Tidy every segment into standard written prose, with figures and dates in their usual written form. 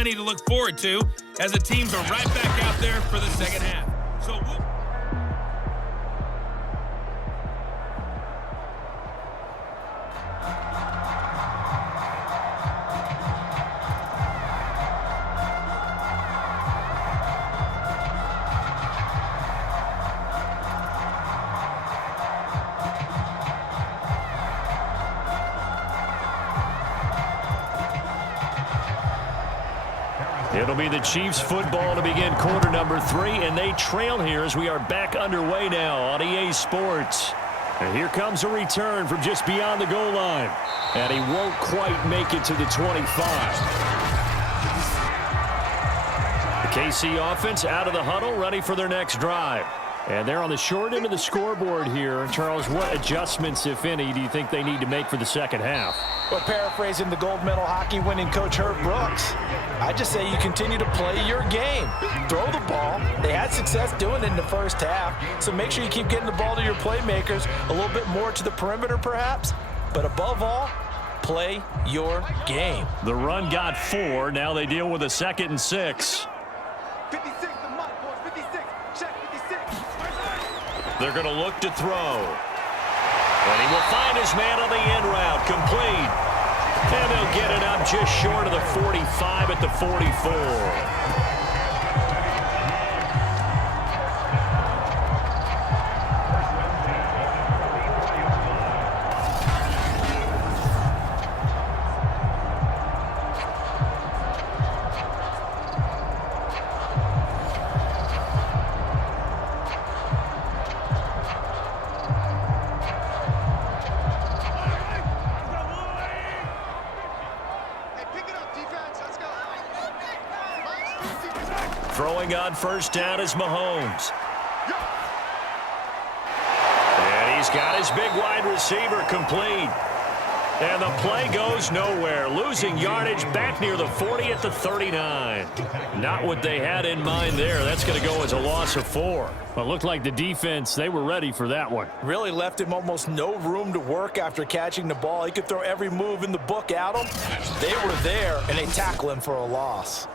plenty to look forward to as the teams are right back out there for the second half. So it'll be the Chiefs football to begin quarter number 3, and they trail here as we are back underway now on EA Sports. And here comes a return from just beyond the goal line. And he won't quite make it to the 25. The KC offense out of the huddle, ready for their next drive. And they're on the short end of the scoreboard here. Charles, what adjustments, if any, do you think they need to make for the second half? Well, paraphrasing the gold medal hockey winning coach Herb Brooks, I just say you continue to play your game. Throw the ball. They had success doing it in the first half, so make sure you keep getting the ball to your playmakers, a little bit more to the perimeter perhaps, but above all, play your game. The run got 4. Now they deal with a 2nd and 6. 56, the mark, boys. 56. Check 56. They're going to look to throw. And he will find his man on the end route. Complete. And they'll get it up just short of the 45 at the 44. Throwing on first down is Mahomes. And he's got his big wide receiver complete. And the play goes nowhere. Losing yardage back near the 40 at the 39. Not what they had in mind there. That's going to go as a loss of 4. Well, it looked like the defense, they were ready for that one. Really left him almost no room to work after catching the ball. He could throw every move in the book at him. They were there, and they tackle him for a loss.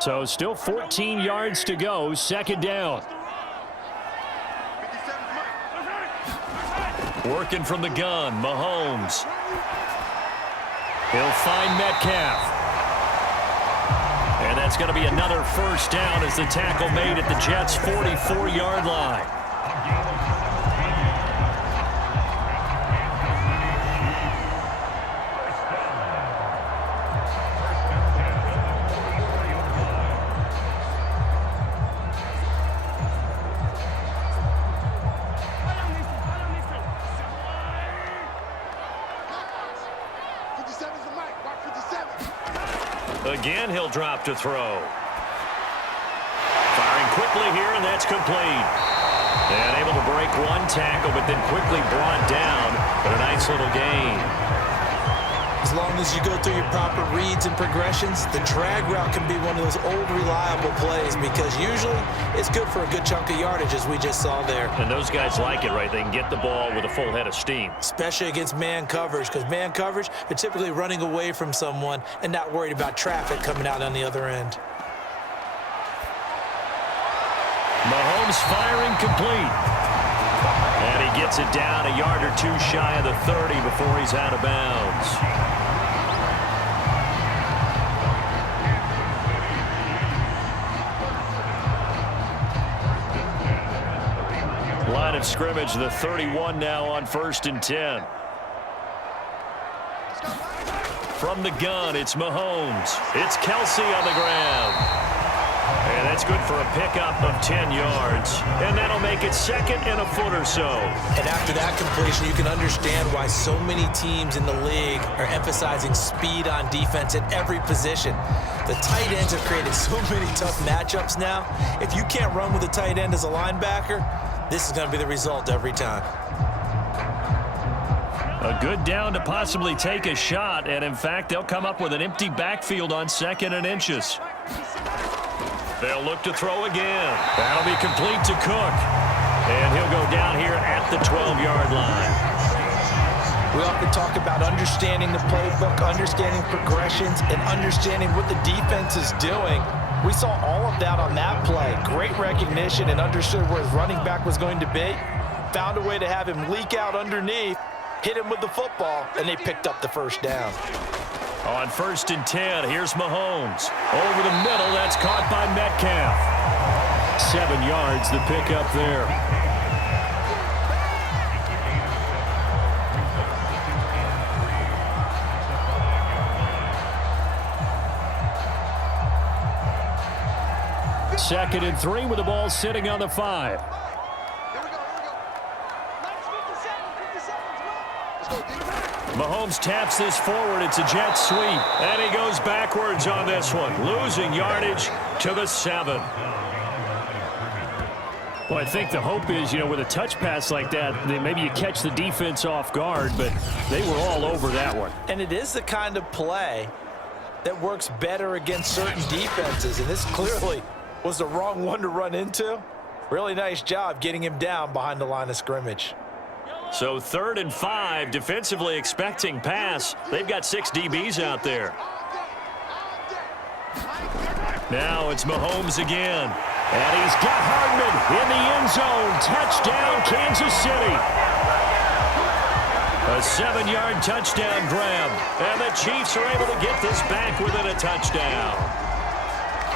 So still 14 yards to go, 2nd down. Working from the gun, Mahomes. He'll find Metcalf. And that's going to be another first down as the tackle made at the Jets' 44-yard line. Again, he'll drop to throw. Firing quickly here, and that's complete. And able to break one tackle, but then quickly brought down. But a nice little gain. As long as you go through your proper reads and progressions, the drag route can be one of those old reliable plays because usually it's good for a good chunk of yardage, as we just saw there. And those guys like it, right? They can get the ball with a full head of steam. Especially against man coverage, because man coverage, they're typically running away from someone and not worried about traffic coming out on the other end. Mahomes firing complete. And he gets it down a yard or 2 shy of the 30 before he's out of bounds. Line of scrimmage, the 31 now on 1st and 10. From the gun, it's Mahomes. It's Kelsey on the ground. And that's good for a pickup of 10 yards. And that'll make it 2nd and a foot or so. And after that completion, you can understand why so many teams in the league are emphasizing speed on defense at every position. The tight ends have created so many tough matchups now. If you can't run with a tight end as a linebacker, this is going to be the result every time. A good down to possibly take a shot. And, in fact, they'll come up with an empty backfield on 2nd and inches. They'll look to throw again. That'll be complete to Cook. And he'll go down here at the 12-yard line. We often talk about understanding the playbook, understanding progressions, and understanding what the defense is doing. We saw all of that on that play. Great recognition and understood where his running back was going to be. Found a way to have him leak out underneath, hit him with the football, and they picked up the first down. On 1st and 10, here's Mahomes. Over the middle, that's caught by Metcalf. 7 yards, the pickup there. Second and 3 with the ball sitting on the 5. Mahomes taps this forward. It's a jet sweep. And he goes backwards on this one, losing yardage to the 7. Well, I think the hope is, with a touch pass like that, maybe you catch the defense off guard, but they were all over that one. And it is the kind of play that works better against certain defenses, and this clearly was the wrong one to run into. Really nice job getting him down behind the line of scrimmage. So 3rd and 5, defensively expecting pass. They've got 6 DBs out there. Now it's Mahomes again. And he's got Hardman in the end zone. Touchdown, Kansas City. A 7-yard touchdown grab. And the Chiefs are able to get this back within a touchdown.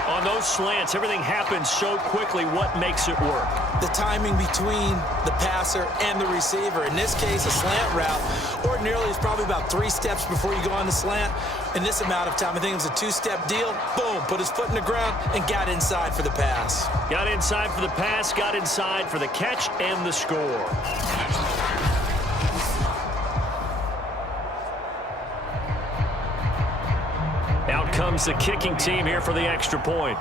On those slants, everything happens so quickly. What makes it work? The timing between the passer and the receiver. In this case, a slant route ordinarily is probably about 3 steps before you go on the slant. In this amount of time, I think it was a 2-step deal. Boom, put his foot in the ground and got inside for the pass. Got inside for the pass, got inside for the catch and the score. Out comes the kicking team here for the extra point.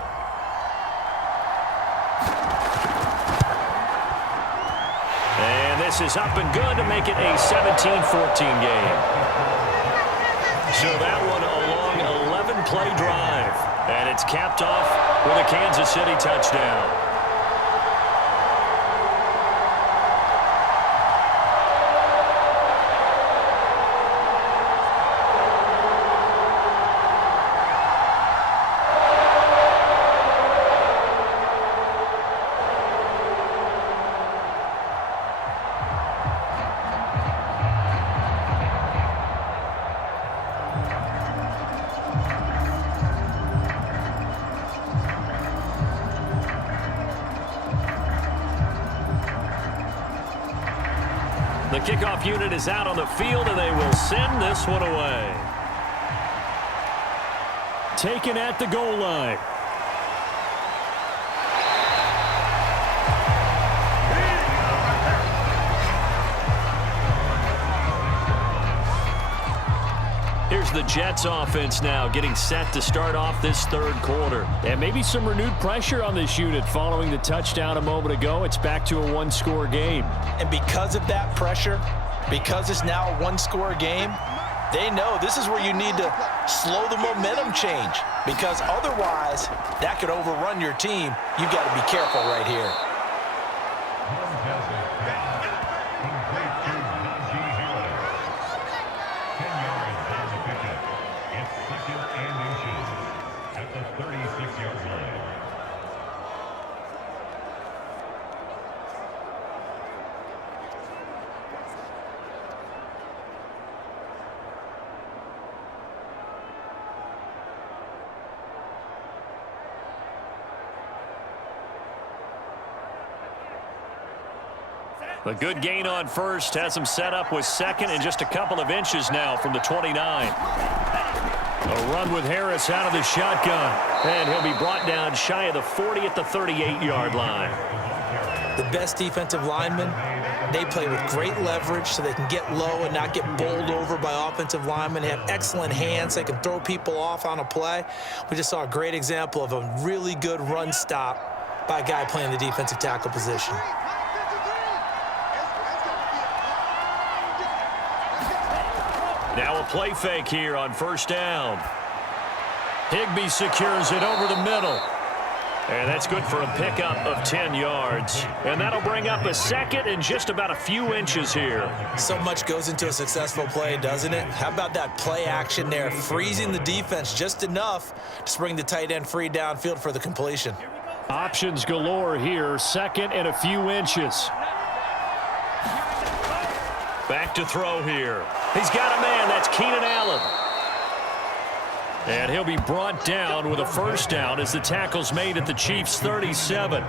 And this is up and good to make it a 17-14 game. So that one a long 11-play drive. And it's capped off with a Kansas City touchdown. The kickoff unit is out on the field, and they will send this one away. Taken at the goal line. Here's the Jets offense now getting set to start off this 3rd quarter. And maybe some renewed pressure on this unit following the touchdown a moment ago. It's back to a 1-score game. And because of that pressure, because it's now a 1-score game, they know this is where you need to slow the momentum change, because otherwise that could overrun your team. You've got to be careful right here. A good gain on first has him set up with 2nd and just a couple of inches now from the 29. A run with Harris out of the shotgun. And he'll be brought down shy of the 40 at the 38-yard line. The best defensive linemen, they play with great leverage so they can get low and not get bowled over by offensive linemen. They have excellent hands. They can throw people off on a play. We just saw a great example of a really good run stop by a guy playing the defensive tackle position. Now a play fake here on 1st down. Higbee secures it over the middle. And that's good for a pickup of 10 yards. And that'll bring up a second and just about a few inches here. So much goes into a successful play, doesn't it? How about that play action there, freezing the defense just enough to bring the tight end free downfield for the completion. Options galore here, second and a few inches. Back to throw here. He's got a man, that's Keenan Allen. And he'll be brought down with a first down as the tackle's made at the Chiefs' 37.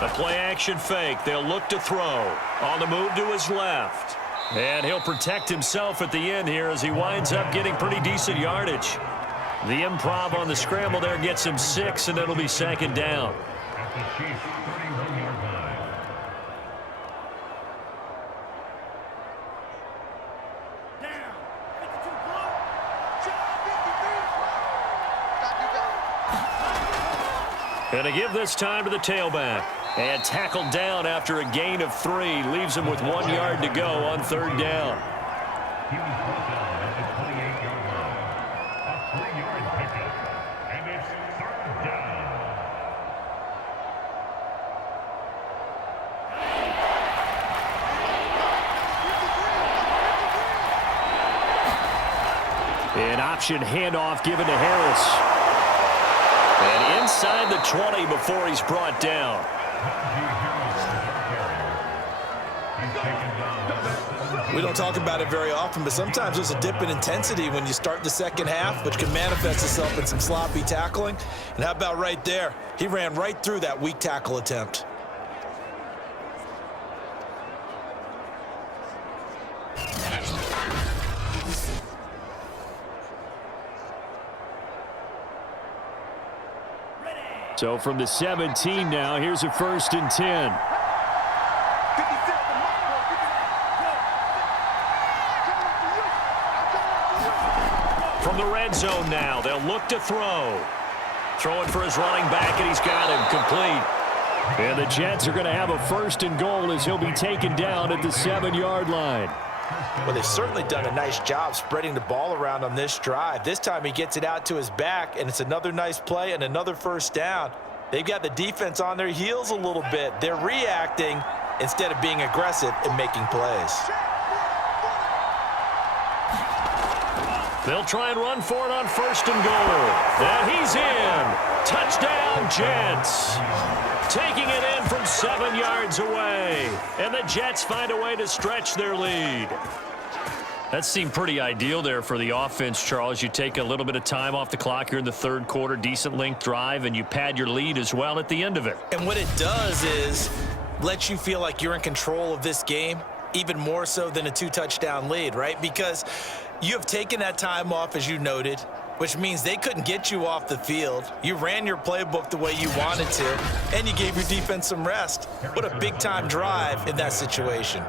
A play-action fake. They'll look to throw. On the move to his left. And he'll protect himself at the end here as he winds up getting pretty decent yardage. The improv on the scramble there gets him 6, and it'll be second down. And to give this time to the tailback. And tackled down after a gain of 3. Leaves him with 1 yard to go on third down. He was brought down at the 28-yard line. A 3-yard pickup. And it's third down. An option handoff given to Harris. And inside the 20 before he's brought down. We don't talk about it very often, but sometimes there's a dip in intensity when you start the second half, which can manifest itself in some sloppy tackling. And how about right there? He ran right through that weak tackle attempt. So from the 17 now, here's a 1st and 10. From the red zone now, they'll look to throw. Throwing for his running back, and he's got him complete. And the Jets are going to have a 1st and goal as he'll be taken down at the 7-yard line. Well, they've certainly done a nice job spreading the ball around on this drive. This time he gets it out to his back, and it's another nice play and another first down. They've got the defense on their heels a little bit. They're reacting instead of being aggressive and making plays. They'll try and run for it on 1st and goal. And he's in. Touchdown, Jets. Taking it in from 7 yards away. And the Jets find a way to stretch their lead. That seemed pretty ideal there for the offense, Charles. You take a little bit of time off the clock here in the third quarter, decent length drive, and you pad your lead as well at the end of it. And what it does is let you feel like you're in control of this game, even more so than a 2-touchdown lead, right? Because you have taken that time off, as you noted, which means they couldn't get you off the field. You ran your playbook the way you wanted to, and you gave your defense some rest. What a big-time drive in that situation.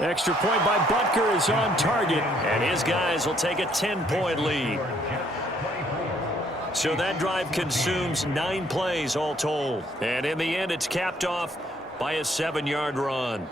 Extra point by Butker is on target, and his guys will take a 10-point lead. So that drive consumes 9 plays all told. And in the end, it's capped off by a 7-yard run.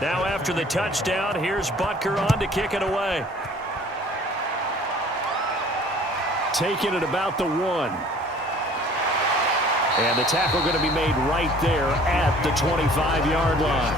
Now after the touchdown, here's Butker on to kick it away. Taking it about the 1. And the tackle going to be made right there at the 25-yard line.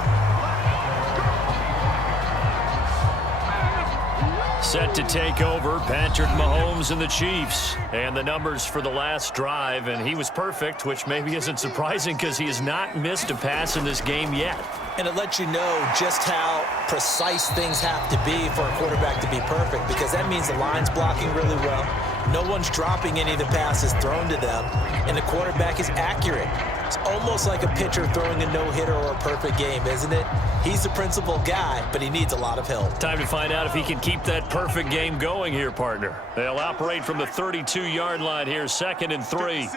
Set to take over, Patrick Mahomes and the Chiefs. And the numbers for the last drive, and he was perfect, which maybe isn't surprising because he has not missed a pass in this game yet. And it lets you know just how precise things have to be for a quarterback to be perfect, because that means the line's blocking really well. No one's dropping any of the passes thrown to them, and the quarterback is accurate. It's almost like a pitcher throwing a no-hitter or a perfect game, isn't it? He's the principal guy, but he needs a lot of help. Time to find out if he can keep that perfect game going here, partner. They'll operate from the 32-yard line here, 2nd and 3.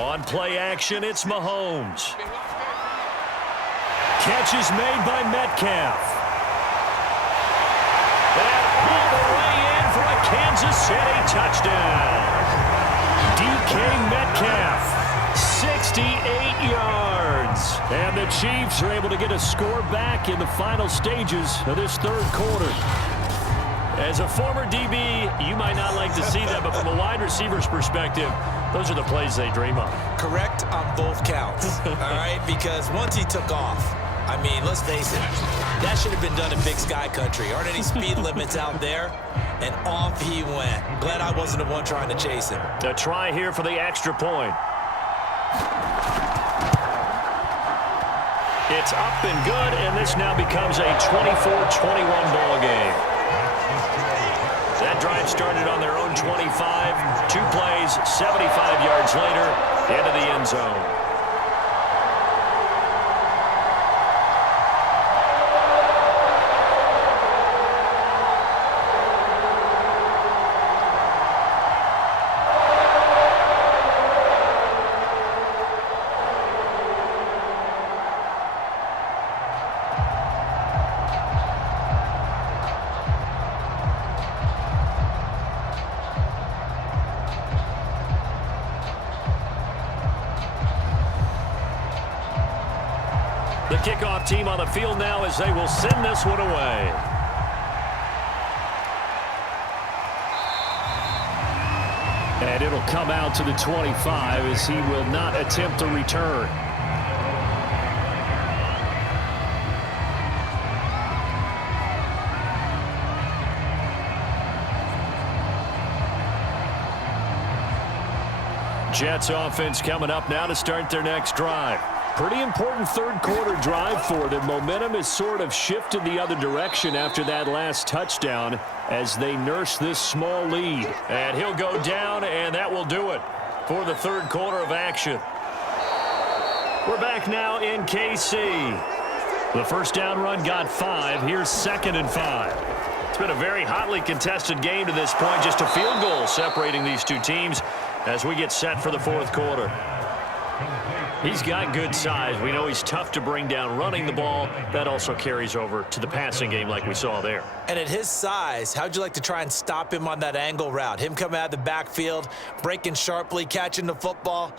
On play action, it's Mahomes. Catch is made by Metcalf. And all the way in for a Kansas City touchdown. DK Metcalf, 68 yards. And the Chiefs are able to get a score back in the final stages of this third quarter. As a former DB, you might not like to see that, but from a wide receiver's perspective, those are the plays they dream of. Correct on both counts, all right? Because once he took off, I mean, let's face it, that should have been done in Big Sky Country. Aren't any speed limits out there? And off he went. Glad I wasn't the one trying to chase him. A try here for the extra point. It's up and good, and this now becomes a 24-21 ball game. That drive started on their own 25. 2 plays, 75 yards later, into the end zone. The kickoff team on the field now as they will send this one away. And it'll come out to the 25 as he will not attempt to return. Jets offense coming up now to start their next drive. Pretty important third quarter drive for them. Momentum has sort of shifted the other direction after that last touchdown as they nurse this small lead. And he'll go down, and that will do it for the third quarter of action. We're back now in KC. The first down run got 5. Here's 2nd and 5. It's been a very hotly contested game to this point. Just a field goal separating these two teams as we get set for the fourth quarter. He's got good size. We know he's tough to bring down running the ball. That also carries over to the passing game like we saw there. And at his size, how'd you like to try and stop him on that angle route? Him coming out of the backfield, breaking sharply, catching the football.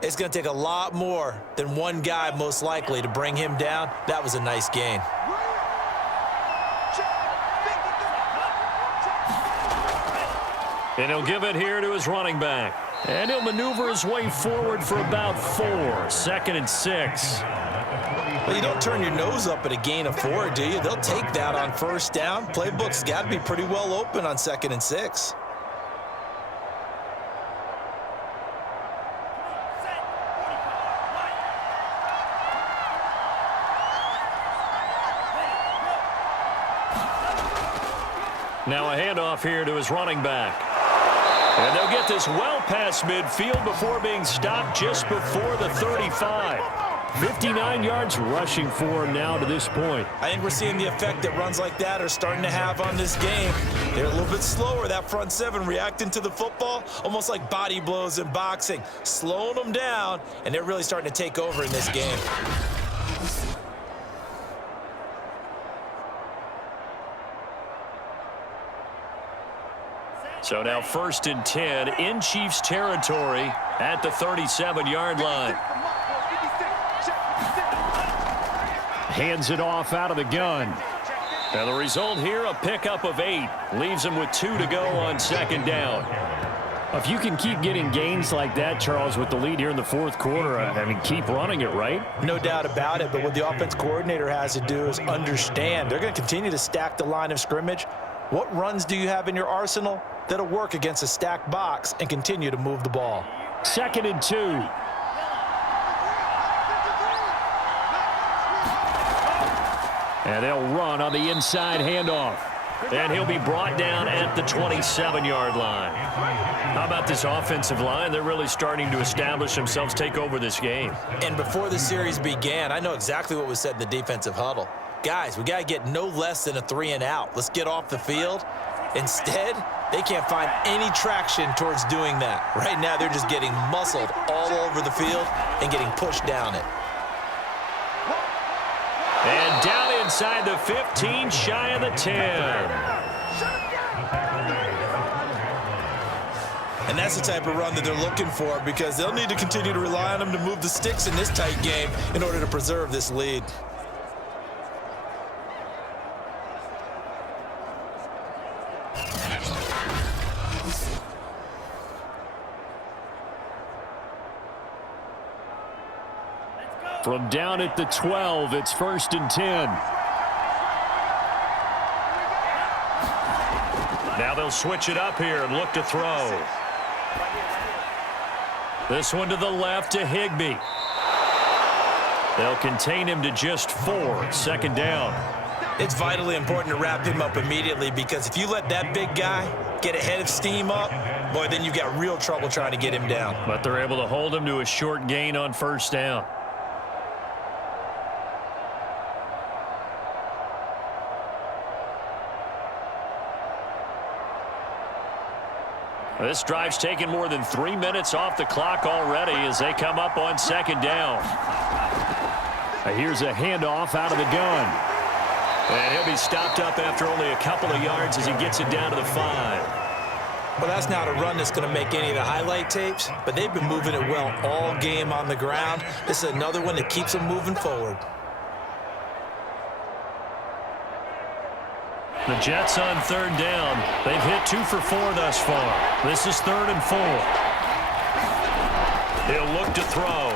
It's going to take a lot more than one guy most likely to bring him down. That was a nice gain. And he'll give it here to his running back. And he'll maneuver his way forward for about 4. 2nd and 6. Well, you don't turn your nose up at a gain of 4, do you? They'll take that on first down. Playbook's got to be pretty well open on 2nd and 6. Now a handoff here to his running back. And they'll get this well past midfield before being stopped just before the 35. 59 yards rushing for him now to this point. I think we're seeing the effect that runs like that are starting to have on this game. They're a little bit slower, that front 7, reacting to the football, almost like body blows in boxing, slowing them down, and they're really starting to take over in this game. So now 1st and 10 in Chiefs territory at the 37-yard line. Hands it off out of the gun. And the result here, a pickup of 8. Leaves him with 2 to go on 2nd down. If you can keep getting gains like that, Charles, with the lead here in the fourth quarter, I mean, keep running it, right? No doubt about it, but what the offense coordinator has to do is understand they're going to continue to stack the line of scrimmage. What runs do you have in your arsenal that'll work against a stacked box and continue to move the ball? 2nd and 2. And they'll run on the inside handoff. And he'll be brought down at the 27-yard line. How about this offensive line? They're really starting to establish themselves, take over this game. And before the series began, I know exactly what was said in the defensive huddle. Guys, we got to get no less than a 3-and-out. Let's get off the field. Instead, they can't find any traction towards doing that. Right now, they're just getting muscled all over the field and getting pushed down it. And down inside the 15, shy of the 10. And that's the type of run that they're looking for, because they'll need to continue to rely on them to move the sticks in this tight game in order to preserve this lead. From down at the 12, it's 1st and 10. Now they'll switch it up here and look to throw. This one to the left to Higbee. They'll contain him to just 4. 2nd down. It's vitally important to wrap him up immediately, because if you let that big guy get ahead of steam up, boy, then you've got real trouble trying to get him down. But they're able to hold him to a short gain on 1st down. This drive's taken more than 3 minutes off the clock already as they come up on 2nd down. Here's a handoff out of the gun. And he'll be stopped up after only a couple of yards as he gets it down to the 5. Well, that's not a run that's going to make any of the highlight tapes, but they've been moving it well all game on the ground. This is another one that keeps them moving forward. The Jets on 3rd down. They've hit 2 for 4 thus far. This is 3rd and 4. He'll look to throw.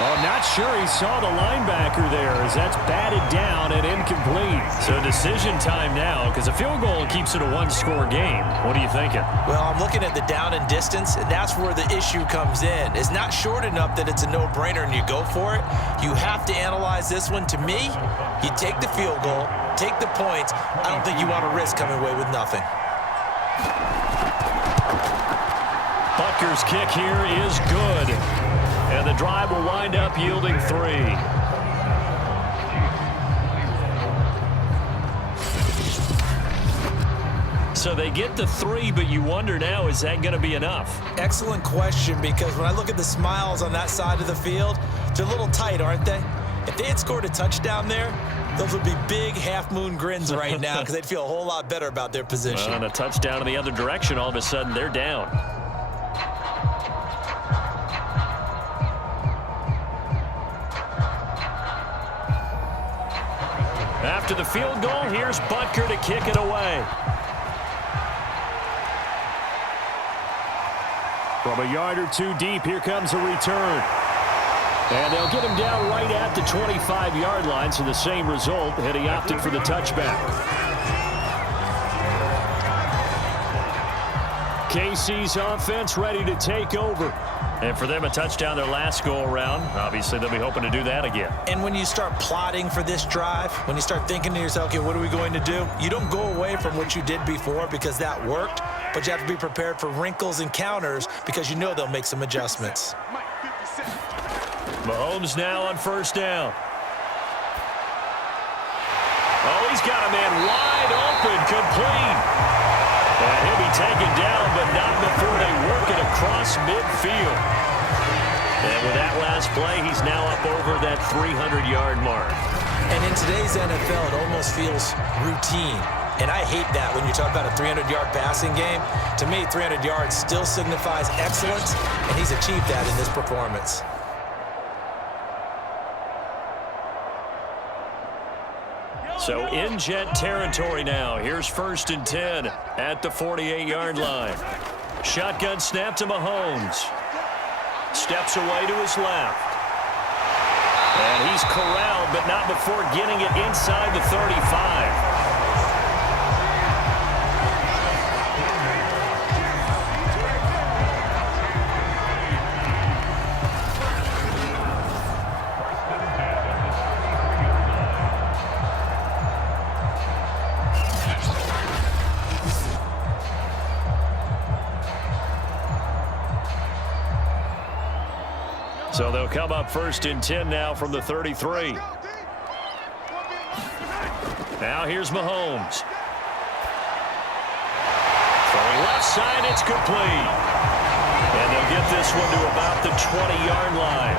Oh, not sure he saw the linebacker there as that's batted down and incomplete. So decision time now, because a field goal keeps it a 1-score game. What are you thinking? Well, I'm looking at the down and distance, and that's where the issue comes in. It's not short enough that it's a no-brainer and you go for it. You have to analyze this one. To me, you take the field goal, take the points. I don't think you want to risk coming away with nothing. Butker's kick here is good. And the drive will wind up yielding 3. So they get the 3, but you wonder now, is that going to be enough? Excellent question, because when I look at the smiles on that side of the field, they're a little tight, aren't they? If they had scored a touchdown there, those would be big half-moon grins right now, because they'd feel a whole lot better about their position. And a touchdown in the other direction, all of a sudden they're down. After the field goal, here's Butker to kick it away. From a yard or 2 deep, here comes a return. And they'll get him down right at the 25-yard line, so the same result, and he opted for the touchback. KC's offense ready to take over. And for them, a touchdown their last go-around. Obviously, they'll be hoping to do that again. And when you start plotting for this drive, when you start thinking to yourself, okay, what are we going to do? You don't go away from what you did before because that worked, but you have to be prepared for wrinkles and counters because you know they'll make some adjustments. Mahomes now on 1st down. Oh, he's got a man wide open, complete. And he'll be taken down, but not before they work it across midfield. And with that last play, he's now up over that 300-yard mark. And in today's NFL, it almost feels routine. And I hate that when you talk about a 300-yard passing game. To me, 300 yards still signifies excellence, and he's achieved that in this performance. So in Jet territory now. Here's 1st and 10 at the 48-yard line. Shotgun snap to Mahomes. Steps away to his left. And he's corralled, but not before getting it inside the 35. So they'll come up 1st and 10 now from the 33. Now here's Mahomes. Throwing left side, it's complete. And they'll get this one to about the 20-yard line.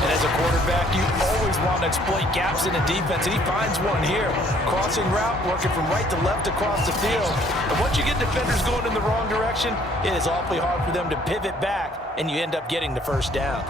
And as a quarterback, you always want to exploit gaps in the defense, and he finds one here. Crossing route, working from right to left across the field. And once you get defenders going in the wrong direction, it is awfully hard for them to pivot back, and you end up getting the first down.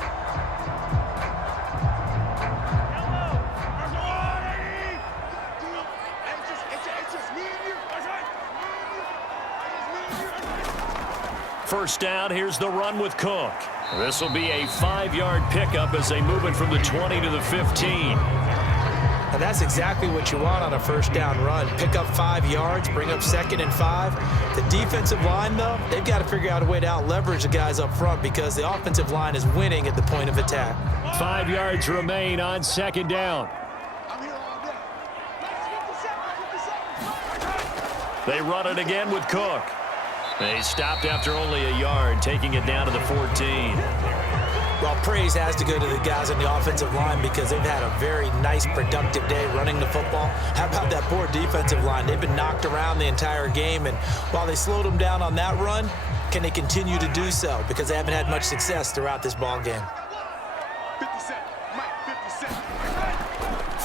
First down, here's the run with Cook. This will be a 5-yard pickup as they move it from the 20 to the 15. And that's exactly what you want on a first down run. Pick up 5 yards, bring up 2nd and 5. The defensive line, though, they've got to figure out a way to out-leverage the guys up front because the offensive line is winning at the point of attack. 5 yards remain on 2nd down. They run it again with Cook. They stopped after only a yard, taking it down to the 14. Well, praise has to go to the guys on the offensive line because they've had a very nice, productive day running the football. How about that poor defensive line? They've been knocked around the entire game, and while they slowed them down on that run, can they continue to do so? Because they haven't had much success throughout this ball game.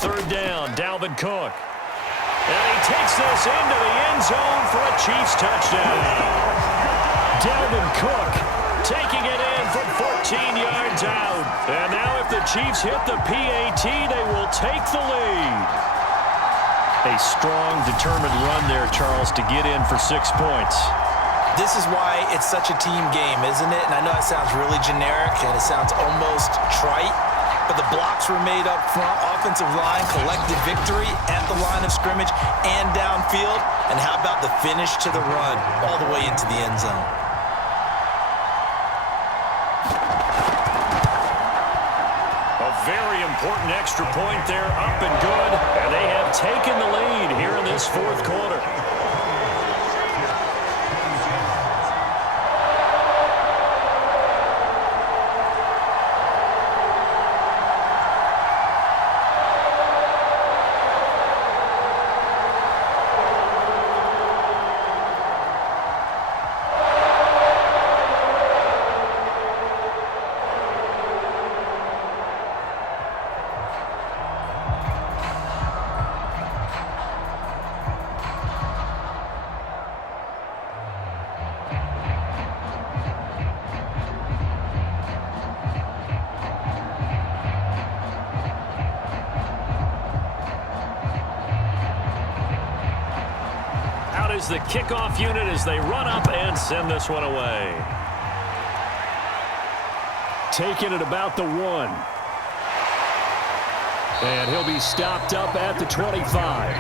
3rd down, Dalvin Cook. And he takes this into the end zone for a Chiefs touchdown. Dalvin Cook taking it in from 14 yards out. And now if the Chiefs hit the PAT, they will take the lead. A strong, determined run there, Charles, to get in for 6 points. This is why it's such a team game, isn't it? And I know it sounds really generic and it sounds almost trite, but the blocks were made up front, offensive line, collected victory at the line of scrimmage and downfield. And how about the finish to the run all the way into the end zone? A very important extra point there, up and good. And they have taken the lead here in this 4th quarter. Is the kickoff unit as they run up and send this one away. Taking it about the 1. And he'll be stopped up at the 25.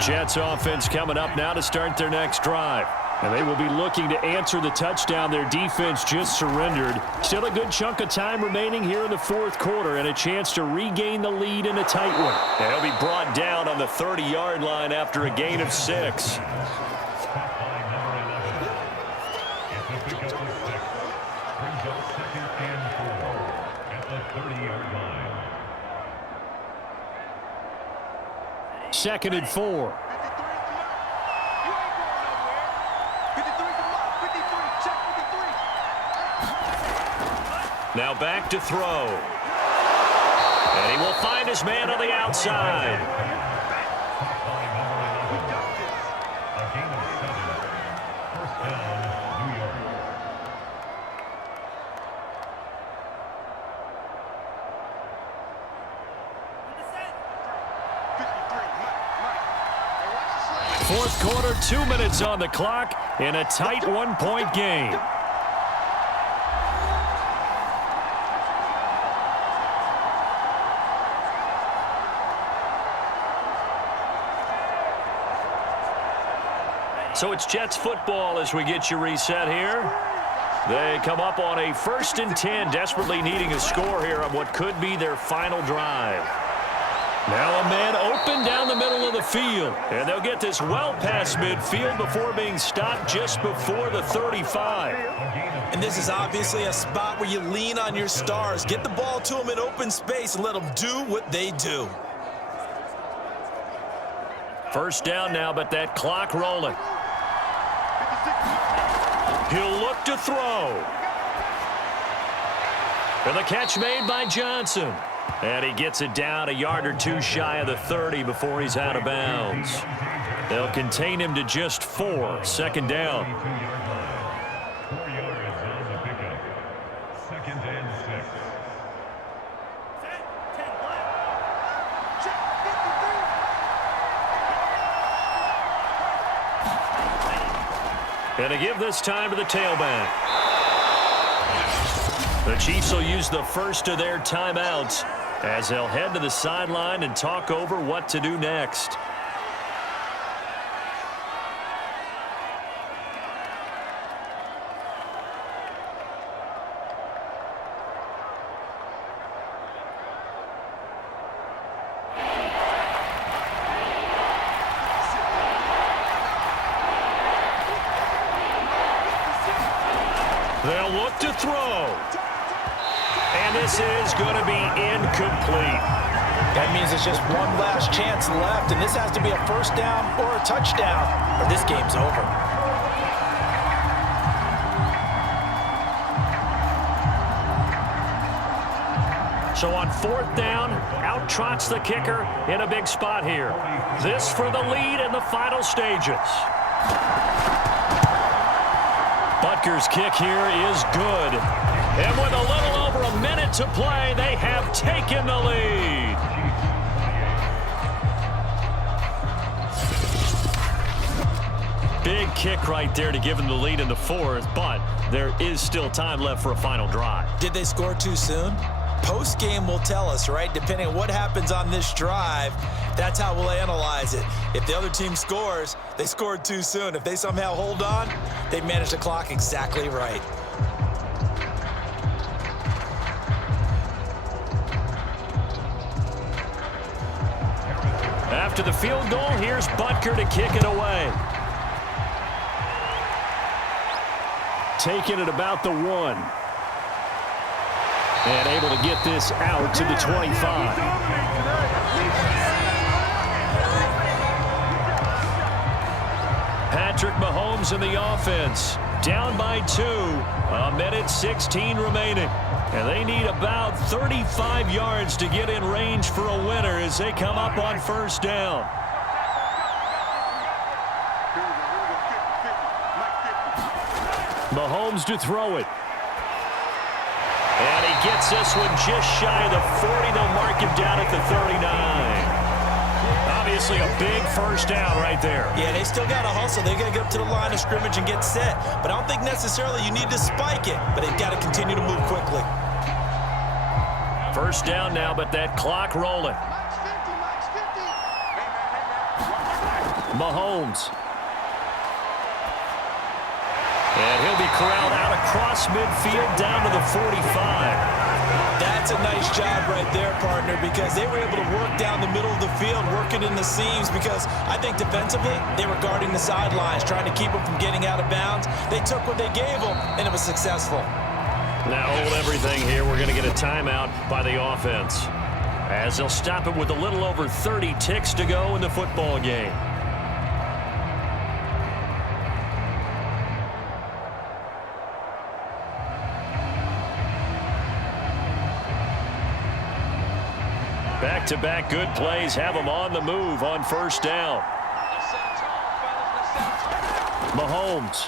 Jets offense coming up now to start their next drive. And they will be looking to answer the touchdown their defense just surrendered. Still a good chunk of time remaining here in the 4th quarter and a chance to regain the lead in a tight one. And he'll be brought down on the 30-yard line after a gain of 6. Second and 4. Now back to throw. And he will find his man on the outside. Fourth quarter, 2 minutes on the clock in a tight 1-point game. So it's Jets football as we get you reset here. They come up on a 1st and 10, desperately needing a score here on what could be their final drive. Now a man open down the middle of the field. And they'll get this well past midfield before being stopped just before the 35. And this is obviously a spot where you lean on your stars. Get the ball to them in open space and let them do what they do. First down now, but that clock rolling. He'll look to throw. And the catch made by Johnson. And he gets it down a yard or two shy of the 30 before he's out of bounds. They'll contain him to just 4. Second down. 4 yards on the pickup. 2nd and 6. And to give this time to the tailback. The Chiefs will use the first of their timeouts as they'll head to the sideline and talk over what to do next. They'll look to throw. And this is going to be incomplete. That means it's just one last chance left, and this has to be a first down or a touchdown, or this game's over. So on 4th down, out trots the kicker in a big spot here. This for the lead in the final stages. Butker's kick here is good. And with a little over a minute to play, they have taken the lead. Big kick right there to give them the lead in the 4th, but there is still time left for a final drive. Did they score too soon? Post-game will tell us, right? Depending on what happens on this drive, that's how we'll analyze it. If the other team scores, they scored too soon. If they somehow hold on, they managed the clock exactly right. After the field goal, here's Butker to kick it away. Taking it about the 1. And able to get this out to the 25. Patrick Mahomes in the offense. Down by 2. 1:16 remaining. And they need about 35 yards to get in range for a winner as they come up on first down. Mahomes to throw it. And he gets this one just shy of the 40. They'll mark him down at the 39. Obviously a big first down right there. Yeah, they still got to hustle. They got to get up to the line of scrimmage and get set. But I don't think necessarily you need to spike it. But they've got to continue to move quickly. First down now, but that clock rolling. Mahomes. And he'll be corralled out across midfield down to the 45. That's a nice job right there, partner, because they were able to work down the middle of the field, working in the seams, because I think defensively they were guarding the sidelines, trying to keep them from getting out of bounds. They took what they gave them, and it was successful. Now hold everything here. We're going to get a timeout by the offense, as they'll stop it with a little over 30 ticks to go in the football game. Back-to-back good plays have them on the move on first down. Mahomes.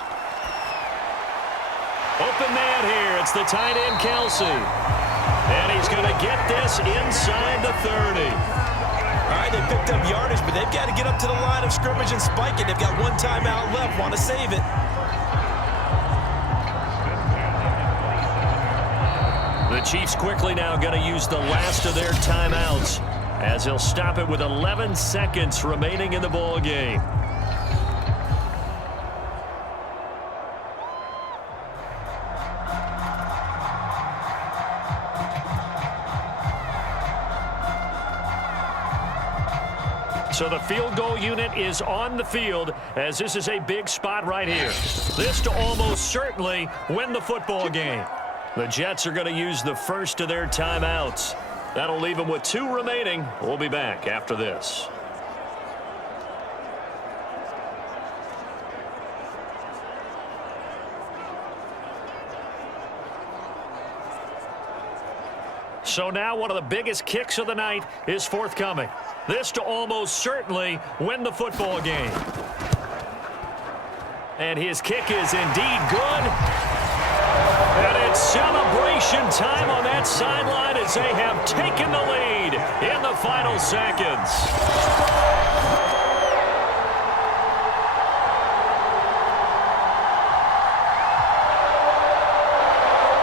Open man here. It's the tight end, Kelsey. And he's going to get this inside the 30. All right, they picked up yardage, but they've got to get up to the line of scrimmage and spike it. They've got one timeout left. Want to save it. The Chiefs quickly now going to use the last of their timeouts as they'll stop it with 11 seconds remaining in the ball game. So the field goal unit is on the field as this is a big spot right here. This to almost certainly win the football game. The Jets are going to use the first of their timeouts. That'll leave them with 2 remaining. We'll be back after this. So now one of the biggest kicks of the night is forthcoming. This to almost certainly win the football game. And his kick is indeed good. And it's celebration time on that sideline as they have taken the lead in the final seconds.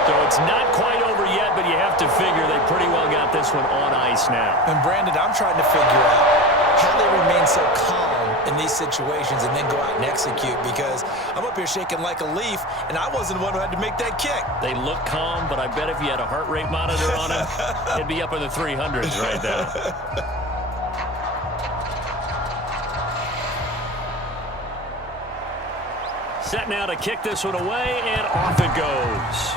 So it's not quite over yet, but you have to figure they pretty well got this one on ice now. And Brandon, I'm trying to figure out how they remain so calm in these situations and then go out and execute, because I'm up here shaking like a leaf, and I wasn't the one who had to make that kick. They look calm, but I bet if you had a heart rate monitor on him, it'd be up in the 300s right now. Set now to kick this one away, and off it goes.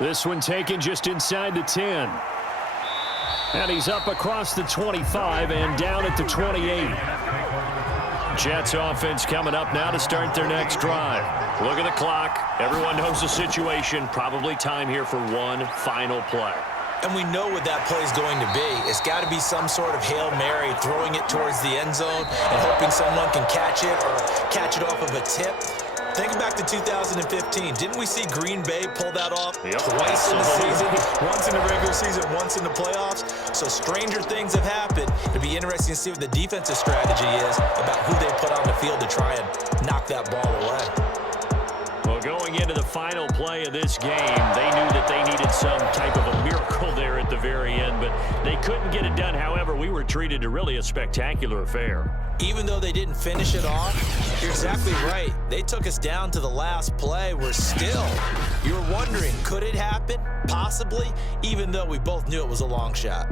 This one taken just inside the 10. And he's up across the 25 and down at the 28. Jets offense coming up now to start their next drive. Look at the clock. Everyone knows the situation. Probably time here for one final play. And we know what that play is going to be. It's got to be some sort of Hail Mary, throwing it towards the end zone and hoping someone can catch it or catch it off of a tip. Think back to 2015. Didn't we see Green Bay pull that off twice in the season? Once in the regular season, once in the playoffs. So stranger things have happened. It'll be interesting to see what the defensive strategy is about who they put on the field to try and knock that ball away. Well, going into the final play of this game, they knew that they needed some type of a miracle there at the very end, but they couldn't get it done. However, we were treated to really a spectacular affair. Even though they didn't finish it off, you're exactly right. They took us down to the last play. We're still, you were wondering, could it happen? Possibly, even though we both knew it was a long shot.